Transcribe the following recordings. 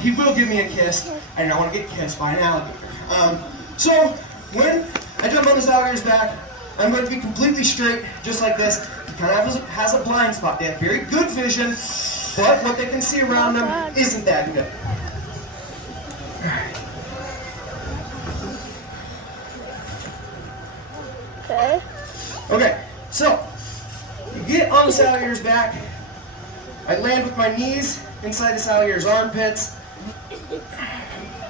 He will give me a kiss. I do not want to get kissed by an alligator. So when I jump on this alligator's back, I'm going to be completely straight, just like this. He kind of has a blind spot. They have very good vision, but what they can see around them isn't that good. Okay. Okay, so you get on this alligator's back. I land with my knees inside this alligator's armpits,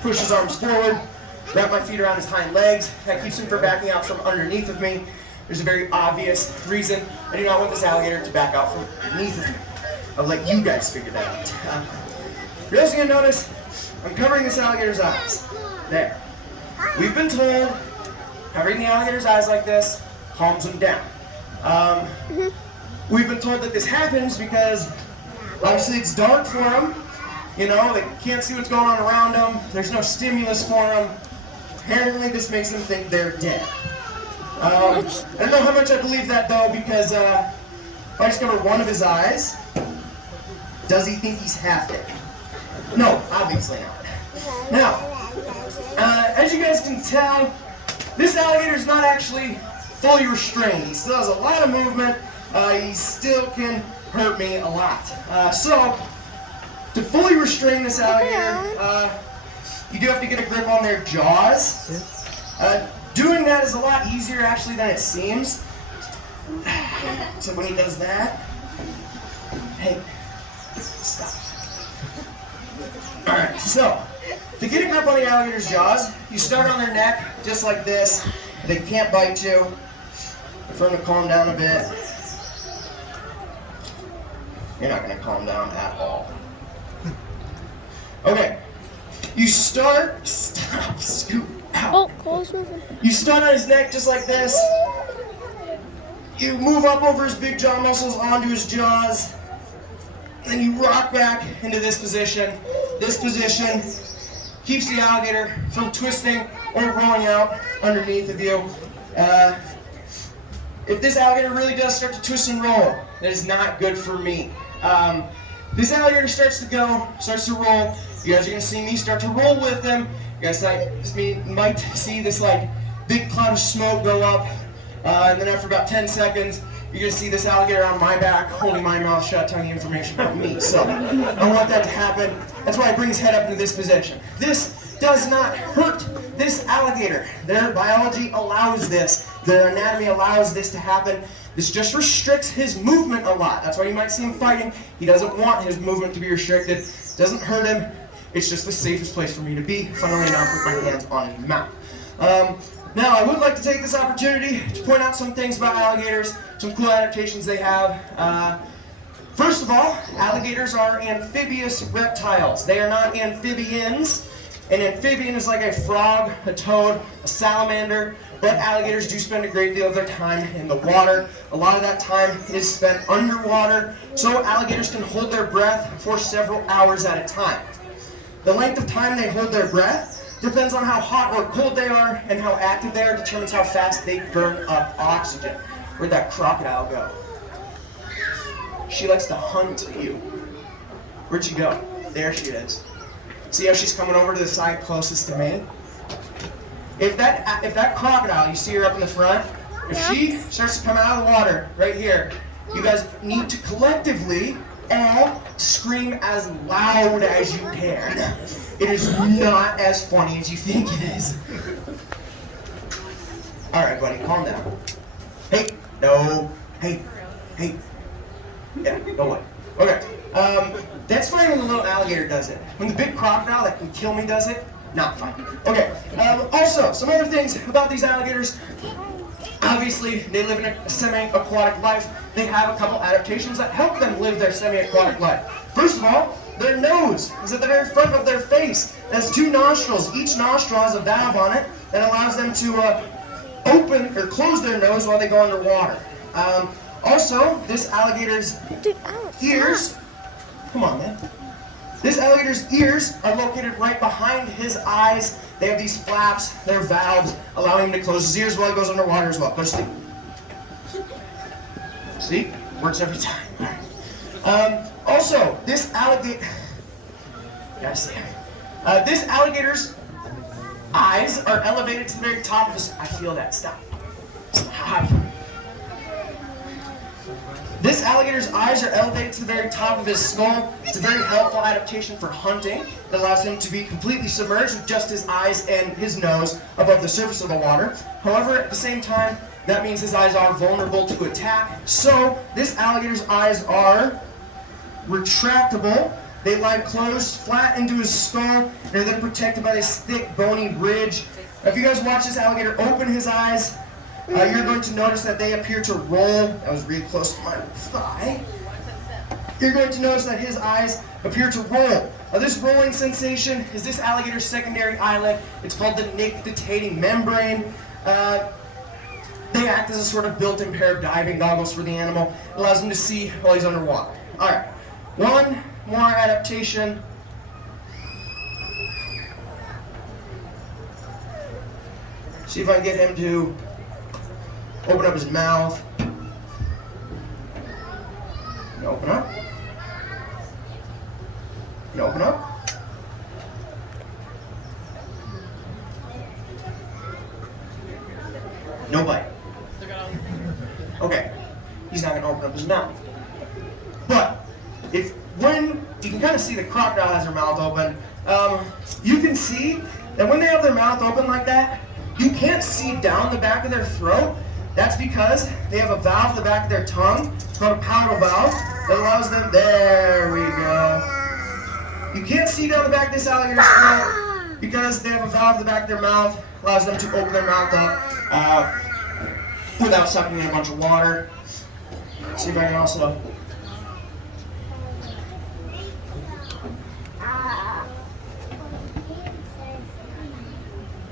push his arms forward, wrap my feet around his hind legs. That keeps him from backing out from underneath of me. There's a very obvious reason. I do not want this alligator to back out from underneath of me. I'll let you guys figure that out. You're also going to notice I'm covering this alligator's eyes. There. We've been told covering the alligator's eyes like this calms him down. We've been told that this happens because obviously it's dark for them. You know, they can't see what's going on around them. There's no stimulus for them. Apparently this makes them think they're dead. I don't know how much I believe that though, because if I just cover one of his eyes, does he think he's half dead? No, obviously not. Now, as you guys can tell, this alligator is not actually fully restrained. He still has a lot of movement. He still can hurt me a lot. So, to fully restrain this alligator, you do have to get a grip on their jaws. Doing that is a lot easier actually than it seems. So when he does that, hey, stop. Alright, so, to get a grip on the alligator's jaws, you start on their neck, just like this. They can't bite you. For them to calm down a bit. You're not going to calm down at all. Okay. You start, stop, scoot out. Oh, Cole's moving. You start on his neck just like this. You move up over his big jaw muscles onto his jaws. Then you rock back into this position. This position keeps the alligator from twisting or rolling out underneath of you. If this alligator really does start to twist and roll, that is not good for me. This alligator starts to roll. You guys are going to see me start to roll with him. You guys might see this like big cloud of smoke go up. And then after about 10 seconds, you're going to see this alligator on my back holding my mouth shut, telling you information about me. So I don't want that to happen. That's why I bring his head up into this position. This does not hurt this alligator. Their biology allows this. Their anatomy allows this to happen. This just restricts his movement a lot. That's why you might see him fighting. He doesn't want his movement to be restricted. Doesn't hurt him. It's just the safest place for me to be, funnily enough, with my hands on his mouth. Now, I would like to take this opportunity to point out some things about alligators, some cool adaptations they have. First of all, alligators are amphibious reptiles. They are not amphibians. An amphibian is like a frog, a toad, a salamander, but alligators do spend a great deal of their time in the water. A lot of that time is spent underwater, so alligators can hold their breath for several hours at a time. The length of time they hold their breath depends on how hot or cold they are, and how active they are determines how fast they burn up oxygen. Where'd that crocodile go? She likes to hunt you. Where'd she go? There she is. See how she's coming over to the side closest to me? If that crocodile, you see her up in the front, if she starts to come out of the water right here, you guys need to collectively all scream as loud as you can. It is not as funny as you think it is. Alright, buddy, calm down. Hey, no, hey. Yeah, go away. Okay, that's fine when the little alligator does it. When the big crocodile that can kill me does it, not fine. Okay, also, some other things about these alligators. Obviously, they live in a semi-aquatic life. They have a couple adaptations that help them live their semi-aquatic life. First of all, their nose is at the very front of their face. It has two nostrils. Each nostril has a valve on it that allows them to open or close their nose while they go underwater. Also, this alligator's ears, come on man. This alligator's ears are located right behind his eyes. They have these flaps, they're valves, allowing him to close his ears while he goes underwater as well. Go to sleep. See? Works every time. Also, this alligator, Gotta see him. This alligator's eyes are elevated to the very top of his. I feel that. Stop. Stop. This alligator's eyes are elevated to the very top of his skull. It's a very helpful adaptation for hunting that allows him to be completely submerged with just his eyes and his nose above the surface of the water. However, at the same time, that means his eyes are vulnerable to attack. So, this alligator's eyes are retractable. They lie closed flat into his skull and are then protected by this thick, bony ridge. If you guys watch this alligator open his eyes, you're going to notice that they appear to roll. That was really close to my thigh. You're going to notice that his eyes appear to roll. This rolling sensation is this alligator's secondary eyelid. It's called the nictitating membrane. They act as a sort of built-in pair of diving goggles for the animal. It allows him to see while he's underwater. All right, one more adaptation. See if I can get him to open up his mouth. Open up. Open up. No bite. Okay, he's not going to open up his mouth. But when you can kind of see the crocodile has their mouth open, you can see that when they have their mouth open like that, you can't see down the back of their throat. That's because they have a valve in the back of their tongue. It's called a palatal valve that allows them. There we go. You can't see down the back of this alligator's throat because they have a valve in the back of their mouth. Allows them to open their mouth up without sucking in a bunch of water. See if I can also.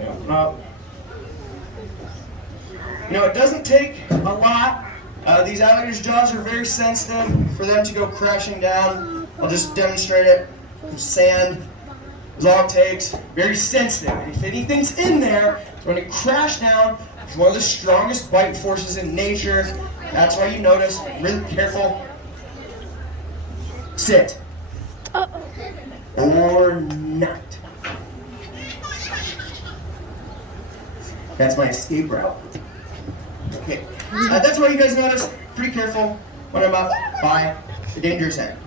Open up. You know, it doesn't take a lot. These alligators' jaws are very sensitive for them to go crashing down. I'll just demonstrate it. Sand is all it takes. Very sensitive. And if anything's in there, it's going to crash down. It's one of the strongest bite forces in nature. That's why you notice. Really careful. Sit. Or not. That's my escape route. Okay, that's why you guys notice, pretty careful when I'm up by the dangerous end.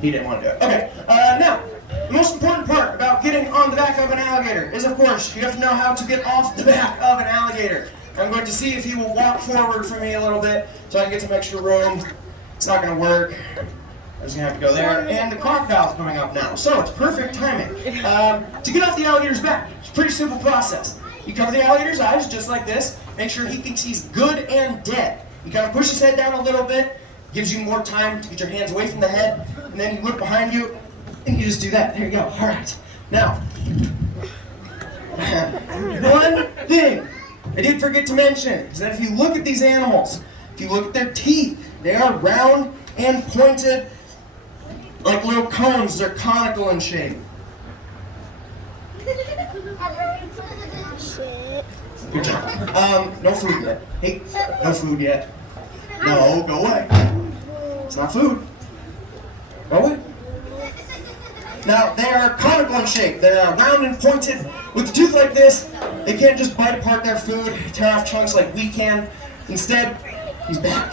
He didn't want to do it. Okay, now, the most important part about getting on the back of an alligator is, of course, you have to know how to get off the back of an alligator. I'm going to see if he will walk forward for me a little bit so I can get some extra room. It's not going to work. I'm just going to have to go there. And the crocodile's coming up now, so it's perfect timing. To get off the alligator's back, it's a pretty simple process. You cover the alligator's eyes just like this. Make sure he thinks he's good and dead. You kind of push his head down a little bit. Gives you more time to get your hands away from the head. And then you look behind you and you just do that. There you go. All right. Now, one thing I did forget to mention is that if you look at these animals, if you look at their teeth, they are round and pointed like little cones. They're conical in shape. Good job. No food yet. Hey, no food yet. No, go away. It's not food. Go away. Now, they are conical in shape. They are round and pointed. With a tooth like this, they can't just bite apart their food, tear off chunks like we can. Instead, he's back.